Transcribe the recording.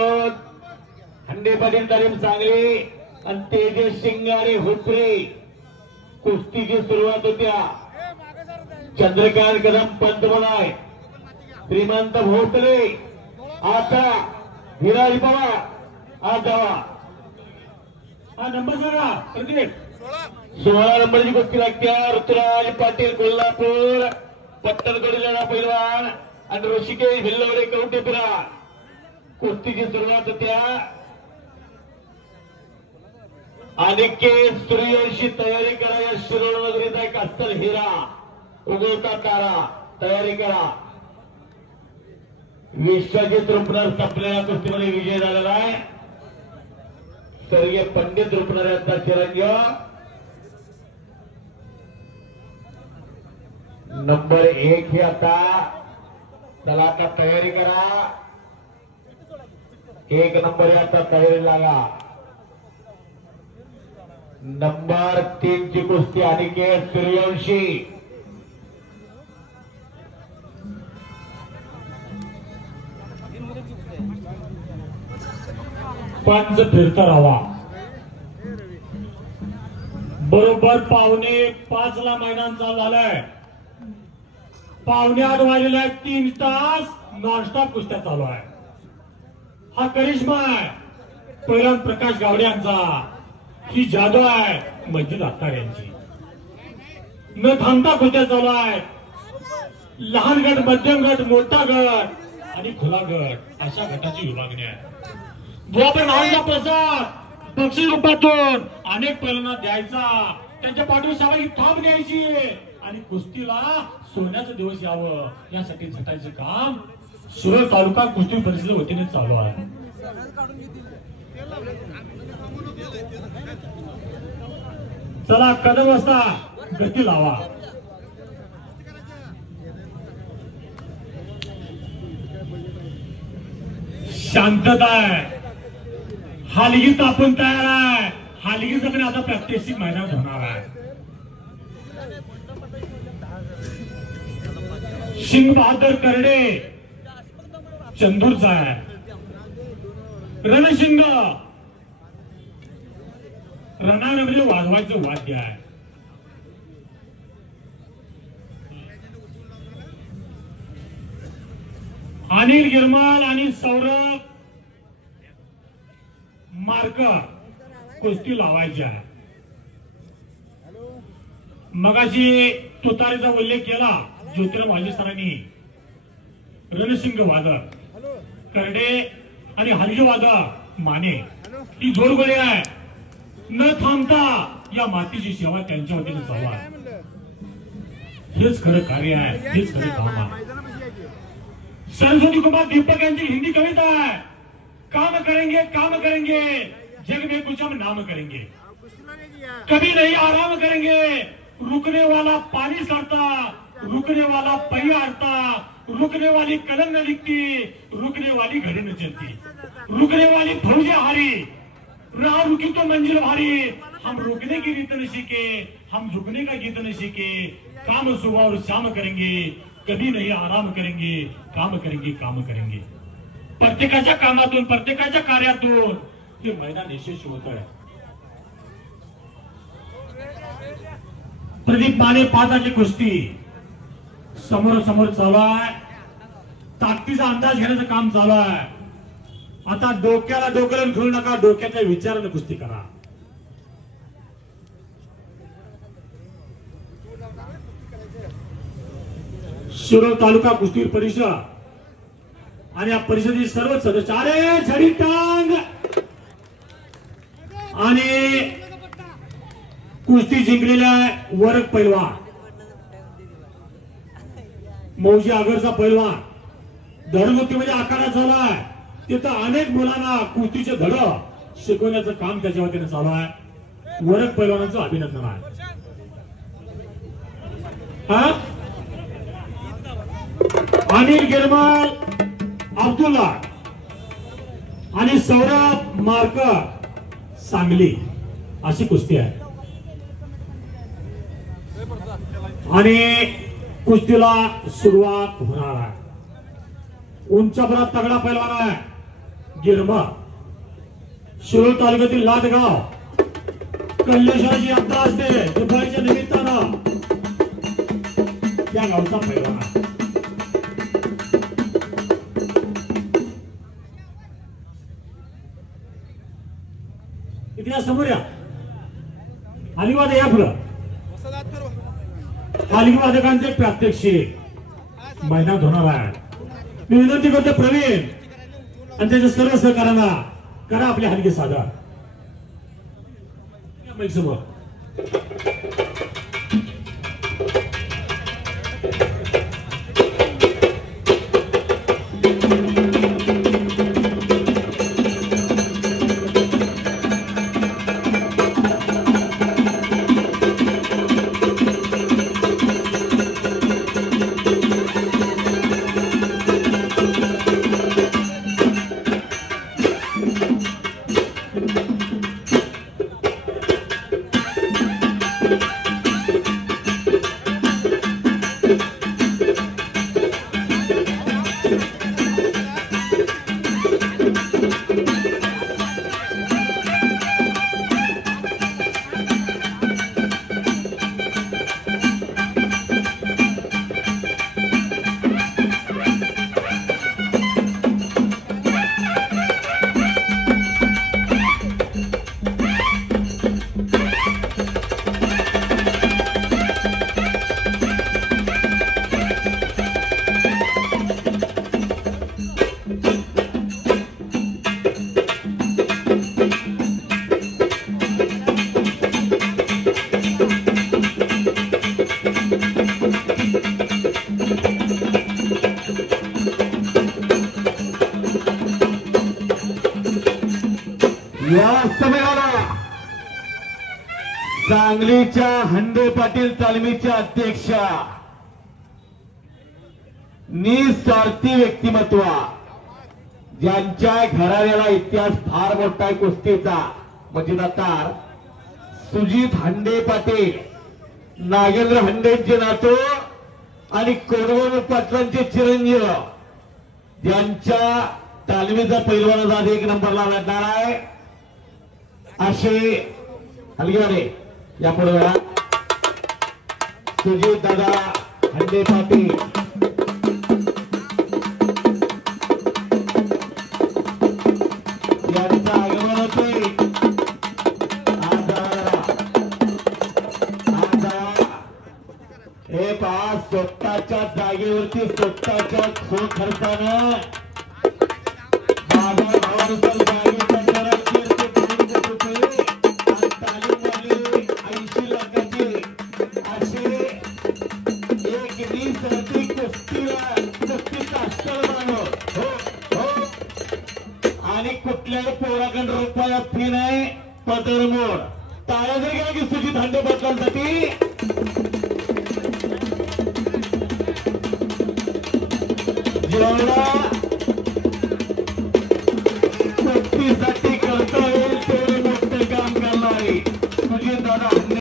विनोद हंडे पाटील तालीम सांगली आणि तेजस शिंगारे हुपरे कुस्तीची सुरुवात होत्या. चंद्रकांत कदम पंतप्रधान श्रीमंत भोसले आता विराज पवार आज जावा. हा नंबर सांगा प्रदीप. 16 नंबरची कुस्ती लागते. ऋतुराज पाटील कोल्हापूर पत्तरगडीला पैलवान आणि ऋषिकेश भिल्लवडे कवटेपुरा कुस्तीची सुरुवात होत्या. अनिकेत सूर्यवंशी तयारी करा. या शिरोडनगरीचा एक अस्सल हिरा उगवता तारा तयारी करा. विश्वजित रुपनर संपलेल्या कुस्तीमध्ये विजय झालेला आहे. स्वर्गीय पंडित रुपनर यांचा चिरंजीव नंबर 1 ही आता. चला आता तयारी करा. 1 नंबर आता तयारी लागा. नंबर 3 ची कुस्ती अनिकेत सूर्यवंशी पंच फिरता राहावा. बरोबर 4:45 ला मैदान चालू झालंय. 7:45 वाजलेले आहेत. 3 तास नॉनस्टॉप कुस्त्या चालू आहे. हा करिश्मा आहे पहिला प्रकाश गावडे यांचा. ही जादू आहे मंजिल अत्तार यांची. न थांबता कुस्त्या चालू आहेत. लहान गट, मध्यम गट, मोठा गट आणि खुला गट अशा गटाची विभागणी आहे. जो आपण नावाचा प्रसाद बक्षीस रूपातून अनेक पैलवांना द्यायचा. त्यांच्या पाठीवर शाबासकी थाप द्यायची आणि कुस्तीला सोन्याचा दिवस यावं यासाठी झटायचं काम शिरोळ तालुका कुस्ती परिषदेच्या वतीने चालू आहे. चला कदम वाजता गती लावा. शांतता आहे. हालगी तापून तयार आहे. हालगीचं पण आता प्रात्यक्षिक मैदान होणार आहे. सिंग बहादर करडे चंदूरचा आहे. रणशिंग रणामध्ये वाजवायचं वाद्य आहे. अनिल गिरमाल आणि सौरभ मार्कर कुस्ती लावायची आहे. मगाशी तुतारीचा उल्लेख केला ज्योतिराव वाजे सरांनी. रणसिंग वादक करडे आणि हलगी वादक माने ही जोडगोळी आहे. न थांबता या मातीची सेवा त्यांच्या वतीने चालू आहे. हेच खरं कार्य आहे. हेच खरं काम आहे. सरस्वती कुमार दीपक यांची हिंदी कविता है. काम करेंगे जग में कुछ हम नाम करेंगे. कभी नहीं आराम करेंगे. रुकने वाला पानी सड़ता, रुकने वाला पहिया हटता, रुकने वाली कलम न लिखती, रुकने वाली घड़ी न चलती, रुकने वाली फौजें हारी, राह रुकी तो मंजिल भारी. हम रुकने की रीत न सीखे, हम झुकने का गीत न सीखे. काम सुबह और शाम करेंगे, कधी नाही आराम करेंगे. काम करेंगे. प्रत्येकाच्या कामातून प्रत्येकाच्या कार्यातून हे मैदान यशस्वी होत आहे. प्रदीप माने 5 कुस्ती समोर चालू आहे. ताकदीचा अंदाज घेण्याचं काम चालू आहे. आता डोक्याला डोकं घेऊ नका. डोक्याच्या विचाराने कुस्ती करा. शिरोळ तालुका कुस्ती परिषद आणि या परिषदेचे सर्व सदस्य आले. झडी टांग आणि कुस्ती जिंकलेल्या वर्ग पैलवान मौजी आगरचा पैलवान धडकुस्तीमध्ये आखाडा चालू आहे. तिथं अनेक मुलांना कुस्तीचे धड शिकवण्याचं काम त्याच्या वतीने चालू आहे. वर्ग पैलवानांचं अभिनंदन आहे. अनिल गिरमाल, अब्दुल्ला आणि सौरभ मार्कर सांगली अशी कुस्ती आहे. आणि कुस्तीला सुरुवात होणार आहे. उंचापुरात तगडा पैलवान आहे. गिरमा, शिरूर तालुक्यातील लादगाव कल्लेश्वराची यात्रा असते दिवाळीच्या निमित्तानं त्या गावचा पैलवान आहे. इतिहास समोर या. हलगीवादक या पुढं. हलगीवादकांचे प्रात्यक्षिक मैदानात होणार आहे. मी विनंती करतो प्रवीण आणि त्याच्या सर्व सहकार्यांना करा आपले हलगी सादर. समोर या समयाला सांगलीच्या हंडे पाटील तालमीच्या अध्यक्षा निस्वार्थी व्यक्तिमत्व ज्यांच्या घराण्याला इतिहास फार मोठा आहे कुस्तीचा म्हणजे दातार सुजित हंडे पाटील, नागेंद्र हंडेंचे नातू आणि कोरवण पाटलांचे चिरंजीव ज्यांच्या तालमीचा पैलवान आज 1 नंबरला लढणार आहे असे हलगीवाले या पुढे वेळा सुजित दादा हंडे पाटील यांचं आगमन होते. हे पहा स्वतःच्या जागेवरती स्वतःच्या खो खर्चानं बाबा भावानुसार जागेचा दर 80 लाखाची असे एक निसर्ती कुस्तीचा अस्तर बनव. हो आणि कुठल्याही पोराकडे रुपया फी नाही पदर मोड. टाळ्या जर गेला की सुजित हंडे पाटलांसाठी जेवढा